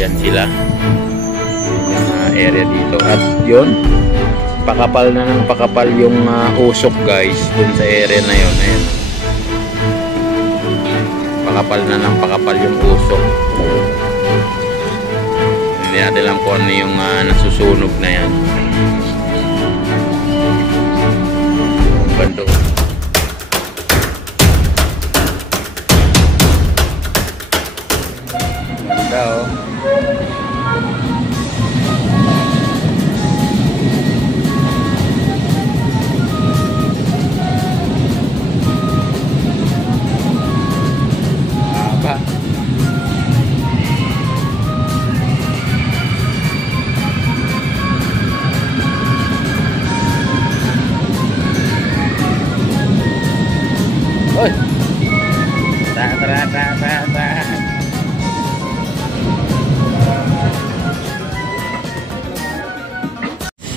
Ayan sila. Area dito. At yun, pakapal na ng pakapal yung usok guys dun sa area na yun. Ayan. Pakapal na ng pakapal yung usok. Hindi natin lang kung ano yung nasusunog na yan. Bando. Ganda oh. Oy.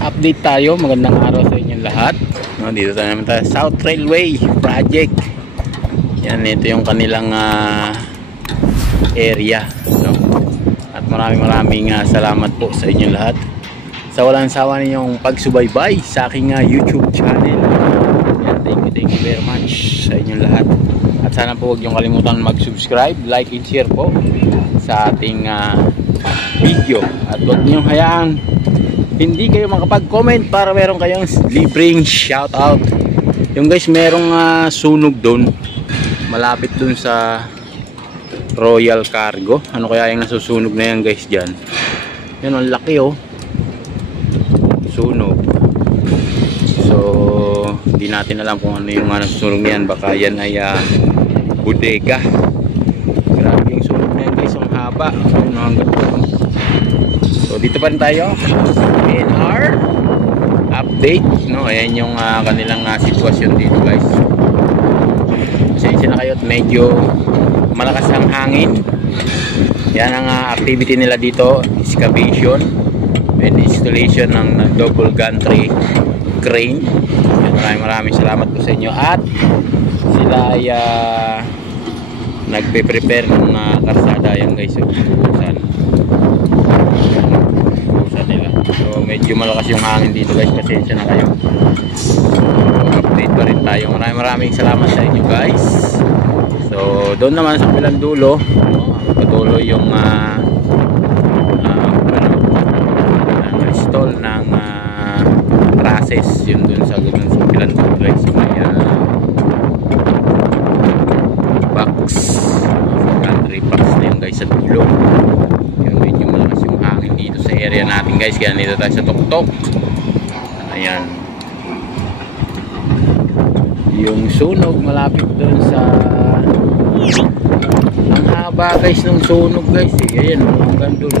Update tayo. Magandang araw sa inyong lahat. No, dito tayo naman tayo. South Railway Project. Yan, ito yung kanilang area. No? At maraming salamat po sa inyong lahat. Sa walang sawa ninyong pagsubaybay sa aking YouTube channel. Thank you very much sa inyong lahat. At sana po huwag niyong kalimutan mag-subscribe, like and share po sa ating video. At huwag niyong hayaan hindi kayo makapag-comment para meron kayong libreng shoutout. Yung guys, merong sunog doon malapit doon sa Royal Cargo. Ano kaya yung nasusunog na yan guys dyan? Yan, ang laki oh. Sunog. So hindi natin alam kung ano yung nasusunog na yan. Baka yan ay bodega. Grabe yung sunog na yan guys, ang haba. So dito pa rin tayo PNR update, no? Ayan yung kanilang sitwasyon dito guys. Pasensya na kayo at medyo malakas ang hangin. Yan ang activity nila dito, excavation and installation ng double gantry crane. Maraming salamat po sa inyo. At sila ay nagpe-prepare ng karsada yan guys. Ubusan nila. So medyo malakas yung hangin dito guys. Pasensya na kayo. So update pa rin tayo. Maraming salamat sa inyo guys. So doon naman sa kabilang dulo, patuloy yung install ng process yun dun sa kabilang dulo guys. May box, country box na yun guys sa dulo. Yun medyo malakas yung hangin dito sa area natin guys, kaya nito tayo sa tuktok. Ayan yung sunog malapit dun sa, ang haba guys ng sunog guys eh. Ayan hanggang dun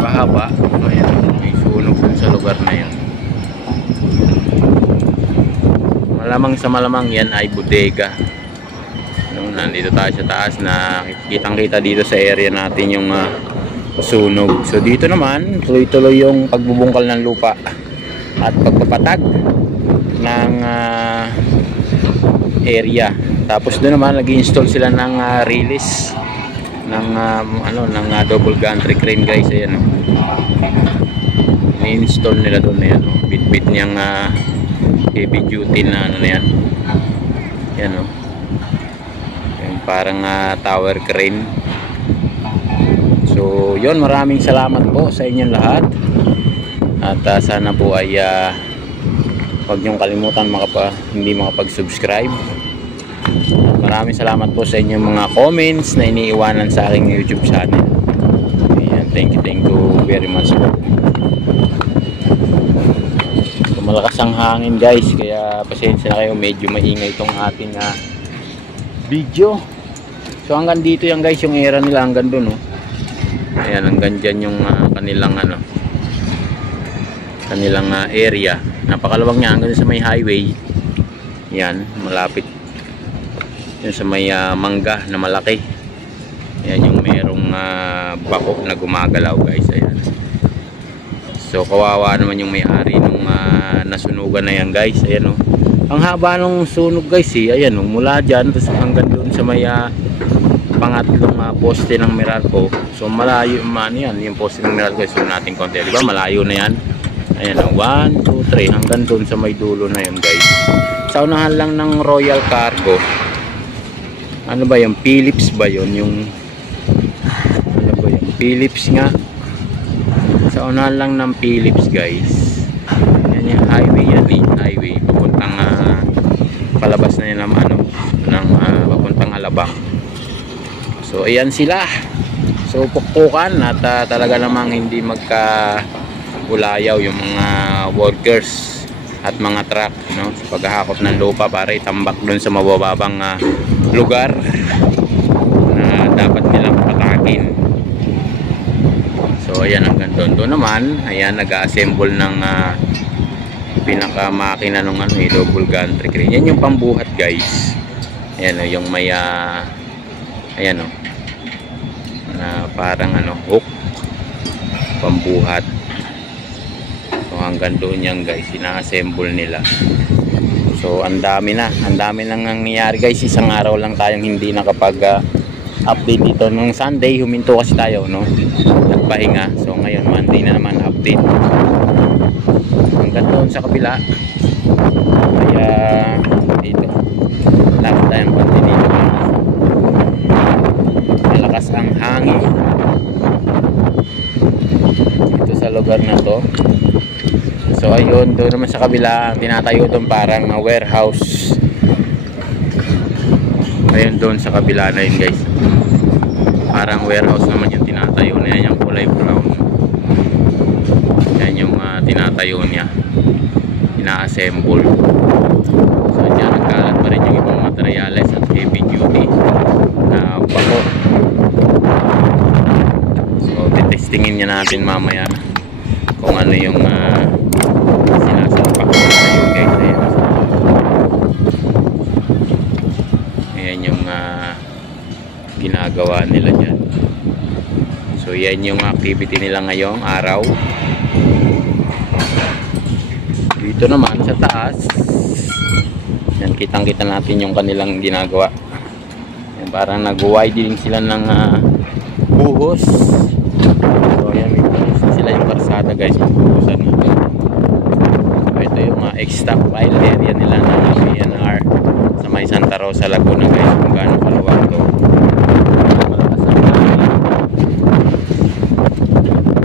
pahaba. Ayan, may sunog dun sa lugar na yun. Malamang sa malamang yan ay bodega. Nandito tayo sa taas na kitang-kita dito sa area natin yung sunog. So dito naman tuloy-tuloy yung pagbubungkal ng lupa at pagpapatag ng area. Tapos doon naman nag-install sila ng release ng ng double gantry crane guys. Ayan oh. Ni-install nila doon na yan oh. Bit-bit niyang heavy duty na ano na yan. Yan oh. Parang tower crane. So yun, maraming salamat po sa inyong lahat. At sana po ay huwag niyong kalimutan hindi makapag-subscribe. Maraming salamat po sa inyong mga comments na iniiwanan sa aking YouTube channel. Ayan, thank you very much po. So, malakas ang hangin guys, kaya pasensya na kayo, medyo maingay itong ating video. So hanggang dito yan guys yung area nila, hanggang dun oh. Ayan, hanggang dyan yung kanilang area. Napakalawang niya hanggang sa may highway. Yan, malapit yun sa may mangga na malaki. Ayan yung merong bako na gumagalaw guys. Ayan. So kawawa naman yung may-ari nung nasunugan na yan guys. Ayan oh. Ang haba ng sunog guys eh. Ayan oh, mula dyan tapos hanggang doon sa may pangatlong poste ng Meralco. So malayo ano yan, yung poste ng Meralco. So natin konti, di ba? Malayo na yan. Ayan, 1, 2, 3 hanggang doon sa may dulo na yun, guys. Sa unahan lang ng Royal Cargo. Ano ba yung Philips ba yun? Yung ano ba yung Philips nga? Sa unahan lang ng Philips, guys. Yan yung highway yan eh. Highway papuntang palabas na yun ng ano ng papuntang Alabang. So ayan sila. So pukpukan at talaga namang hindi magka-ulayaw yung mga workers at mga truck, no, sa paghahakot ng lupa para itambak doon sa mabababang lugar na dapat nilang patakin. So ayan, hanggang doon naman, ayan, nag-assemble ng pinaka makina ng ano, double gantry crane. Yan yung pambuhat, guys. Ayan, yung may ayan, na parang ano, hook pambuhat. So hanggang doon yan, guys, ina-assemble nila. So ang dami nang nangyayari, guys. Isang araw lang tayong hindi nakapag-update dito. Nung Sunday huminto kasi tayo, no, nagpahinga. So ngayon Monday na naman update hanggang doon sa kabila. Kaya dito lakad tayong konti dito, malakas ang hangin dito sa lugar na to. So ayun, doon naman sa kabila tinatayo doon parang warehouse. Ayun doon sa kabila na yun, guys, parang warehouse naman yung tinatayo na yan, yung kulay brown. Yan yung tinatayo niya, ina-assemble. So dyan nagkalat pa rin yung ibang materials at heavy duty na bako. So titestingin niya natin mamaya kung ano yung sinasalpak na yun, guys. Ayan yung ginagawa nila dyan. So yan yung activity nila ngayong araw. Dito naman sa taas, yan, kitang-kita natin yung kanilang ginagawa. Yan, parang nag-widening sila ng buhos. So yan, may buhos na sila yung karsada, guys. Buhusan natin. So ito yung ex-stop file area nila ng PNR sa may Santa Rosa, Laguna, guys, kung gaano kaluwag to.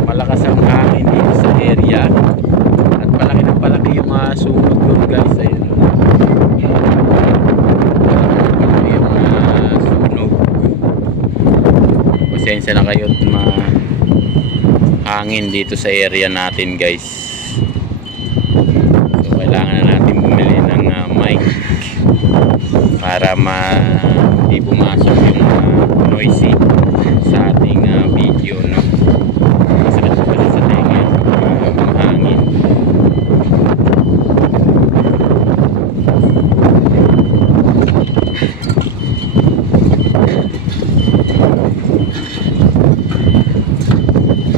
Malakas ang hangin dito sa area at palaki yung sunog doon, guys. Ayun, yung sunog. Pasensya na kayo at hangin dito sa area natin, guys. So kailangan na natin bumili ng mic para hindi pumasok yung noisy sa ating video, no. Masakit po kasi sa tenga yung hangin.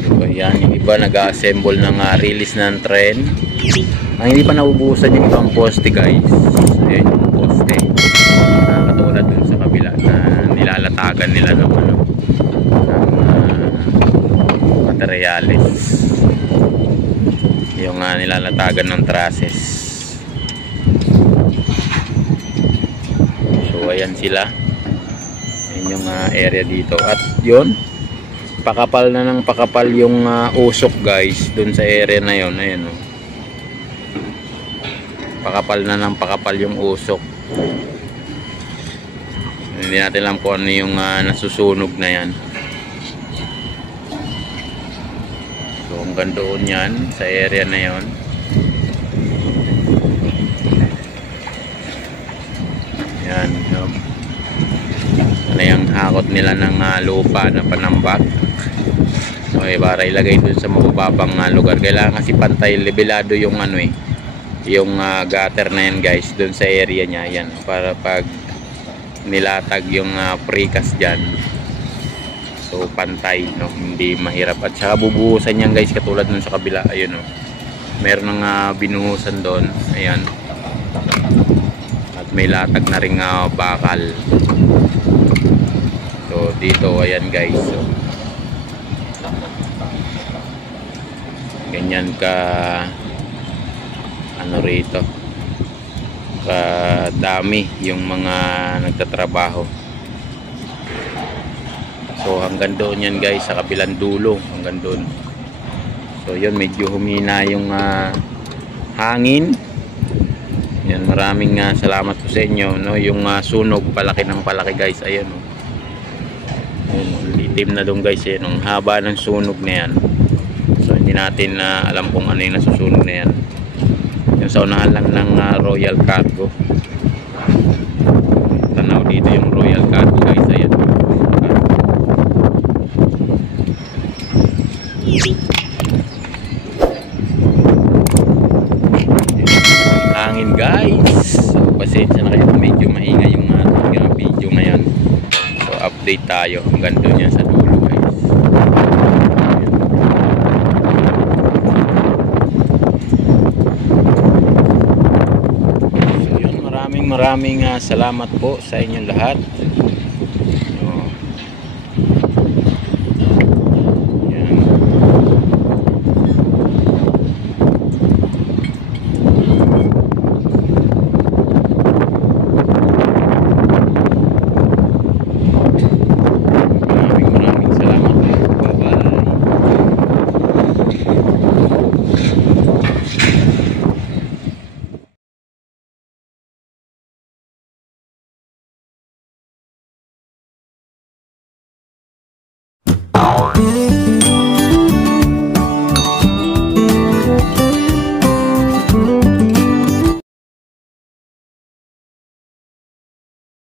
So yan, yung iba nag-assemble ng release ng tren. Ang hindi pa naubusan yung ibang poste, guys. Ayan yung poste, katulad dun sa kabila na nilalatagan nila ng materials, yung nilalatagan ng trusses. So ayan sila, ayan yung area dito, at yun, pakapal na ng pakapal yung usok, guys, dun sa area na yun. Ayan, pakapal na ng pakapal yung usok. Hindi natin alam kung ano yung nasusunog na yan. So hanggang doon yan sa area na yon. Yan, ano yung hakot nila ng lupa na panambak. So para ilagay doon sa mababang lugar, kailangan kasi pantay, levelado yung yung gutter na yan, guys, doon sa area niya. Yan, para pag nilatag yung precast dyan, so pantay, no, hindi mahirap. At saka bubuhusan yan, guys, katulad dun sa kabila. Ayun, meron ng binuhusan doon. Ayan, at may latag na ring bakal. So So dito ayan guys, so ganyan ka ano rito, kadami yung mga nagtatrabaho. So hanggang doon yan guys, sa kabilang dulo hanggang doon. So yun, medyo humina yung hangin. Yan, maraming salamat po sa inyo, no? Yung sunog palaki ng palaki guys, ayan oh. Yun, itim na doon guys, yan ang haba ng sunog na yan. So hindi natin alam kung ano yung nasusunog na yan. Yung sa unahan lang ng Royal Cargo, tanaw dito yung Royal Cargo guys, ayan. Hangin guys, so pasensya na kayo, medyo maingay yung ating video ngayon. So update tayo hanggang doon yan sa dulo guys. So yun, maraming salamat po sa inyong lahat.